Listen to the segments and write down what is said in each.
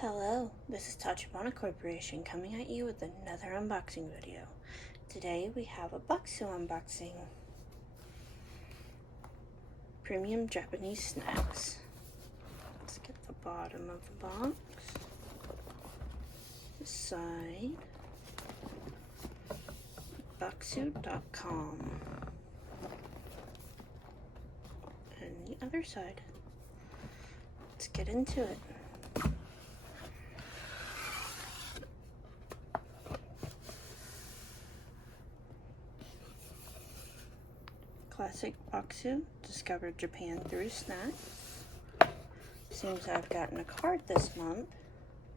Hello, this is Tachibana Corporation coming at you with another unboxing video. Today we have a Bokksu unboxing. Premium Japanese snacks. Let's get the bottom of the box. The side. Bokksu.com. And the other side. Let's get into it. Classic Bokksu, discovered Japan through snacks. Seems I've gotten a card this month.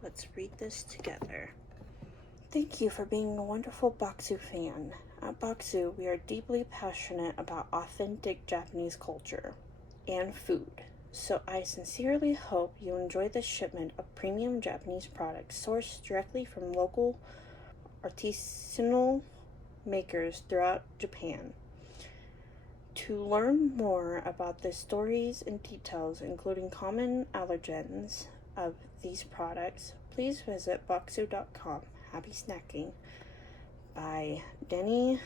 Let's read this together. Thank you for being a wonderful Bokksu fan. At Bokksu, we are deeply passionate about authentic Japanese culture and food. So I sincerely hope you enjoy this shipment of premium Japanese products sourced directly from local artisanal makers throughout Japan. To learn more about the stories and details, including common allergens of these products, please visit Bokksu.com. Happy snacking. By Denny.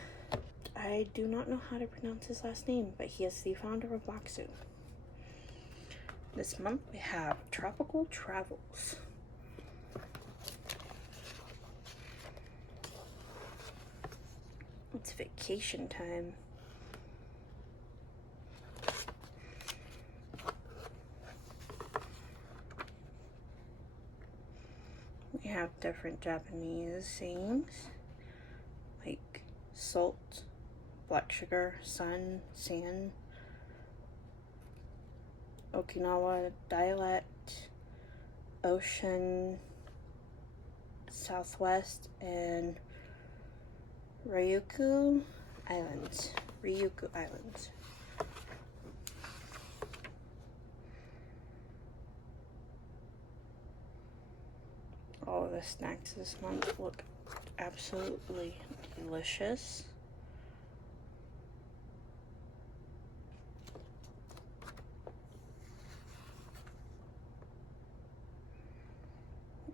I do not know how to pronounce his last name, but he is the founder of Bokksu. This month we have Tropical Travels. It's vacation time. We have different Japanese sayings like salt, black sugar, sun, sand, Okinawa dialect, ocean, southwest, and Ryukyu Islands. All of the snacks this month look absolutely delicious.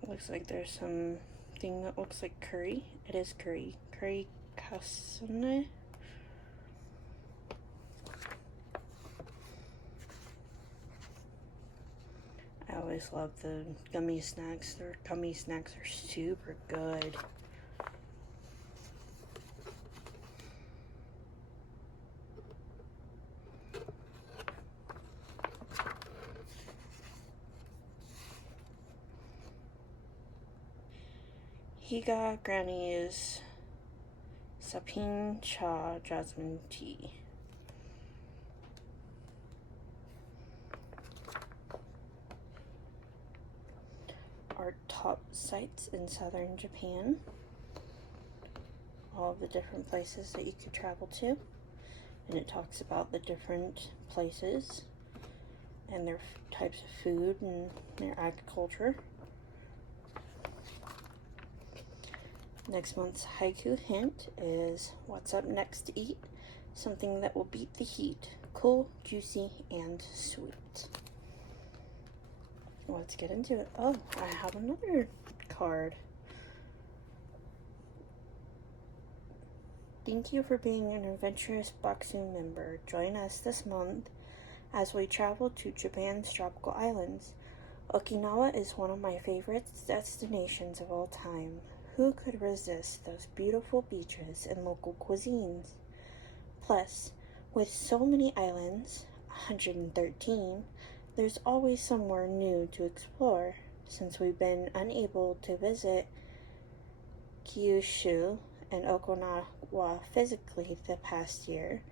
It looks like there's some thing that looks like curry. It is curry. Curry kasune. I always love the gummy snacks. Their gummy snacks are super good. Higa Granny's Sapin Cha Jasmine Tea. Our top sites in southern Japan. All of the different places that you could travel to. And it talks about the different places and their types of food and their agriculture. Next month's haiku hint is what's up next to eat? Something that will beat the heat. Cool, juicy, and sweet. Let's get into it. Oh, I have another card. Thank you for being an adventurous Bokksu member. Join us this month as we travel to Japan's tropical islands. Okinawa is one of my favorite destinations of all time. Who could resist those beautiful beaches and local cuisines? Plus, with so many islands, 113, there's always somewhere new to explore. Since we've been unable to visit Kyushu and Okinawa physically the past year,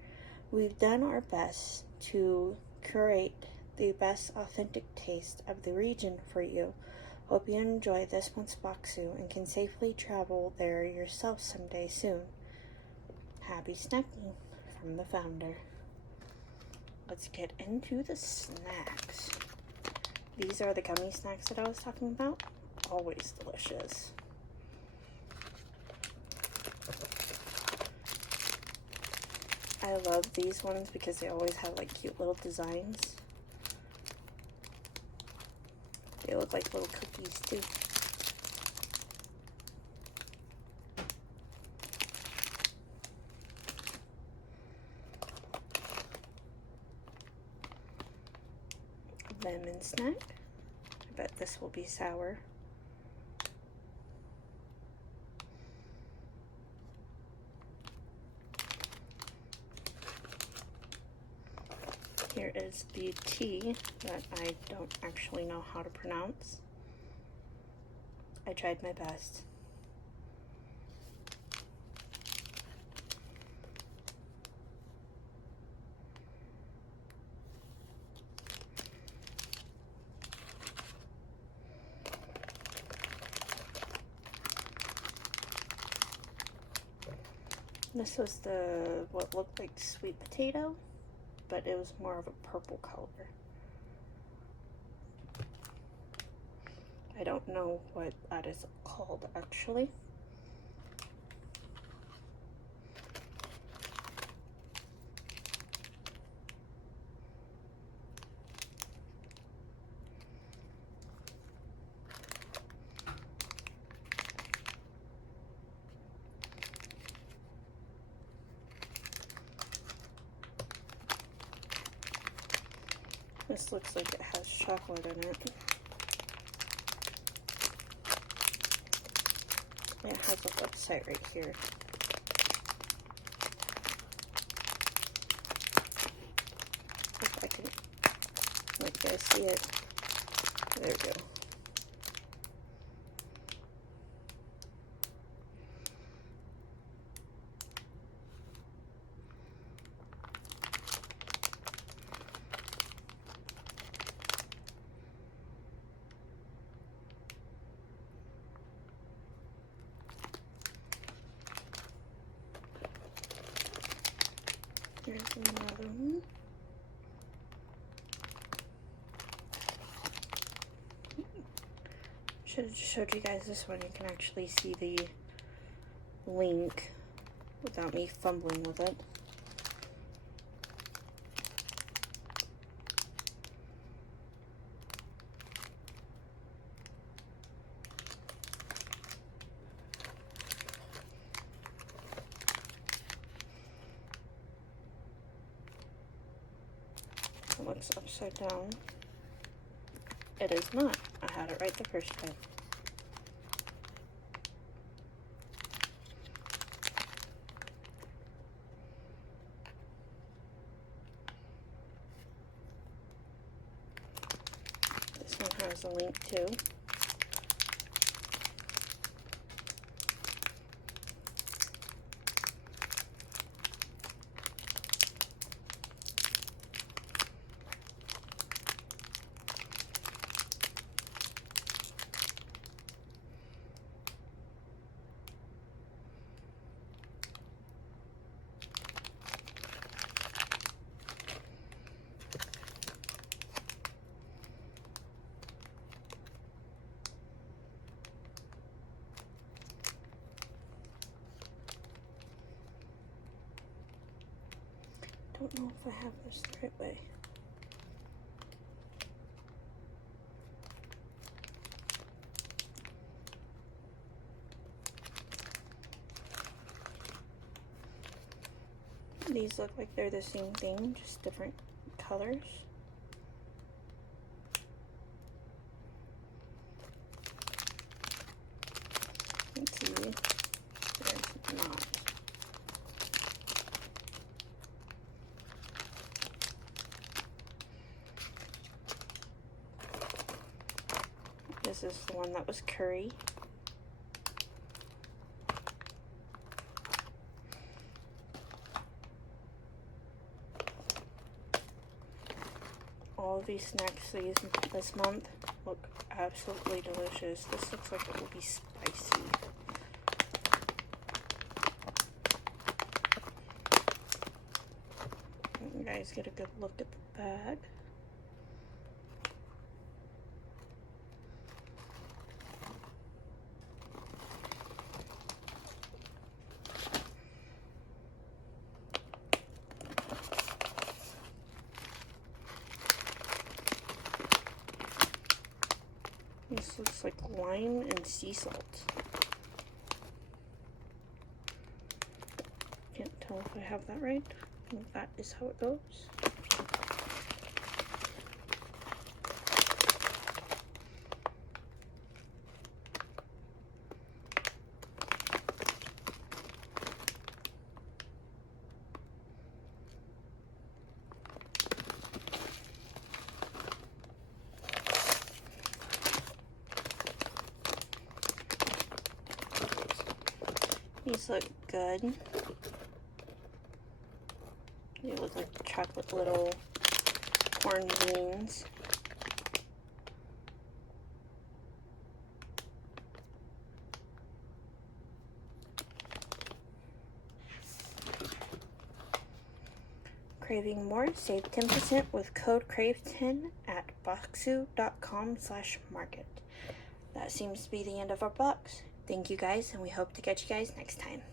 we've done our best to curate the best authentic taste of the region for you. Hope you enjoy this month's Bokksu and can safely travel there yourself someday soon. Happy snacking from the founder. Let's get into the snacks. These are the gummy snacks that I was talking about. Always delicious. I love these ones because they always have like cute little designs. They look like little cookies too. Lemon snack. I bet this will be sour. Here is the tea that I don't actually know how to pronounce. I tried my best. This was the what looked like sweet potato, but it was more of a purple color. I don't know what that is called actually. This looks like it has chocolate in it. It has a website right here. If I can let you guys see it. There we go. Here's another one. Should have just showed you guys this one. You can actually see the link without me fumbling with it. It looks upside down. It is not. I had it right the first time. This one has a link too. I don't know if I have this the right way. These look like they're the same thing, just different colors. Let's see. There's not. This is the one that was curry. All of these snacks this month look absolutely delicious. This looks like it will be spicy. You guys get a good look at the bag. Looks like lime and sea salt. Can't tell if I have that right. I think that is how it goes. These look good. They look like chocolate little corn beans. Craving more? Save 10% with code CRAVE10 at bokksu.com/market. That seems to be the end of our box. Thank you guys, and we hope to catch you guys next time.